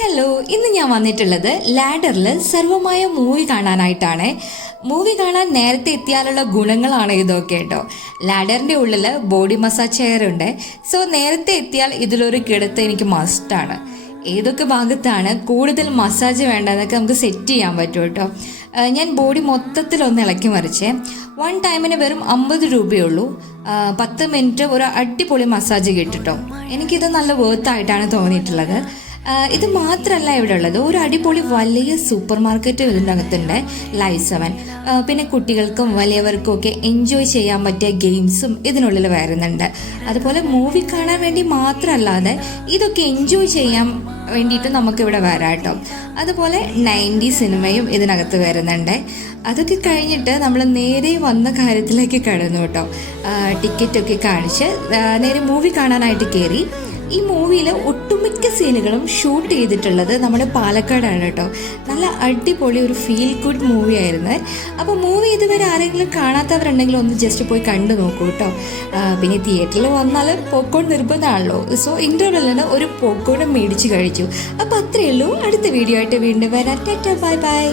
Hello, ഇന്ന് ഞാൻ വന്നിട്ടുള്ളത് ലാഡറിൽ സർവമായ മൂവി കാണാനായിട്ടാണ്. മൂവി കാണാൻ നേരത്തെ എത്തിയാലുള്ള ഗുണങ്ങളാണ് ഇതൊക്കെ കേട്ടോ. ലാഡറിൻ്റെ ഉള്ളിൽ ബോഡി മസാജ് ചെയർ ഉണ്ട്. സോ നേരത്തെ എത്തിയാൽ ഇതിലൊരു കിടത്ത് എനിക്ക് മസ്റ്റാണ്. ഏതൊക്കെ ഭാഗത്താണ് കൂടുതൽ മസാജ് വേണ്ടതെന്നൊക്കെ നമുക്ക് സെറ്റ് ചെയ്യാൻ പറ്റും കേട്ടോ. ഞാൻ ബോഡി മൊത്തത്തിലൊന്ന് ഇളക്കി മറിച്ചേ. വൺ ടൈമിന് വെറും 50 രൂപയുള്ളൂ. 10 മിനിറ്റ് ഒരു അടിപൊളി മസാജ് കിട്ടിട്ടോ. എനിക്കിത് നല്ല വേർത്തായിട്ടാണ് തോന്നിയിട്ടുള്ളത്. ഇത് മാത്രമല്ല ഇവിടെ ഉള്ളത്, ഒരു അടിപൊളി വലിയ സൂപ്പർ മാർക്കറ്റ് ഇതിൻ്റെ അകത്തുണ്ട്. ലൈവ് 7. പിന്നെ കുട്ടികൾക്കും വലിയവർക്കും ഒക്കെ എൻജോയ് ചെയ്യാൻ പറ്റിയ ഗെയിംസും ഇതിനുള്ളിൽ വരുന്നുണ്ട്. അതുപോലെ മൂവി കാണാൻ വേണ്ടി മാത്രമല്ലാതെ ഇതൊക്കെ എൻജോയ് ചെയ്യാൻ വേണ്ടിയിട്ട് നമുക്കിവിടെ വരാം കേട്ടോ. അതുപോലെ 90 സിനിമയും ഇതിനകത്ത് വരുന്നുണ്ട്. അതൊക്കെ കഴിഞ്ഞിട്ട് നമ്മൾ നേരെ വന്ന കാര്യത്തിലേക്ക് കടന്നു കേട്ടോ. ടിക്കറ്റൊക്കെ കാണിച്ച് നേരെ മൂവി കാണാനായിട്ട് കയറി. ഈ മൂവിയിൽ ഒട്ടുമിക്ക സീനുകളും ഷൂട്ട് ചെയ്തിട്ടുള്ളത് നമ്മുടെ പാലക്കാടാണ് കേട്ടോ. നല്ല അടിപൊളി ഒരു ഫീൽ ഗുഡ് മൂവി ആയിരുന്നു. അപ്പോൾ മൂവി ഇതുവരെ ആരെങ്കിലും കാണാത്തവരുണ്ടെങ്കിൽ ഒന്ന് ജസ്റ്റ് പോയി കണ്ടു നോക്കൂ കേട്ടോ. പിന്നെ തിയേറ്ററിൽ വന്നാൽ പോപ്കോൺ നിർബന്ധമാണല്ലോ. സോ ഇൻ്റർവെല്ലിന് ഒരു പോപ്കോൺ മേടിച്ച് കഴിച്ചു. അപ്പോൾ അത്രയേ ഉള്ളൂ. അടുത്ത വീഡിയോ ആയിട്ട് വീണ്ടും വരാം. Tata, bye bye.